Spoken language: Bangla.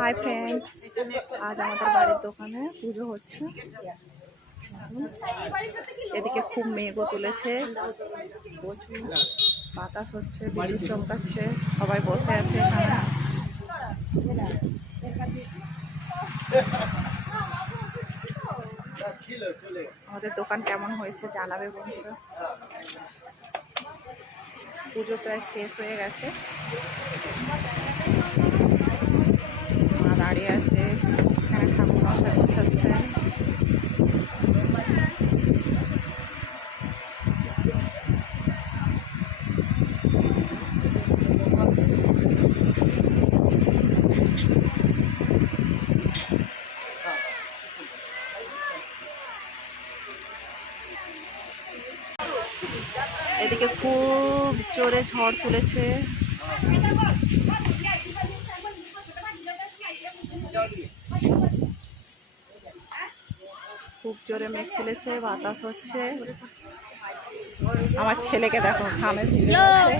হাই ফ্রেন্ড, আজ আমাদের বাড়ির দোকানে পুজো হচ্ছে। এদিকে খুব মেঘও তুলেছে, প্রচুর বাতাস হচ্ছে, বিদ্যুৎ চমকাচ্ছে, সবাই বসে আছে এখানে। আমাদের দোকান কেমন হয়েছে জানাবে বন্ধুরা। পুজো প্রায় শেষ হয়ে গেছে, মা দাঁড়িয়ে আছে, এখানে ঠাকুর মশাই গোছাচ্ছে। এদিকে খুব জোরে ঝড় তুলেছে, খুব জোরে মেঘ তুলেছে, বাতাস হচ্ছে। আমার ছেলেকে দেখো ঘামে ভিজে গেছে।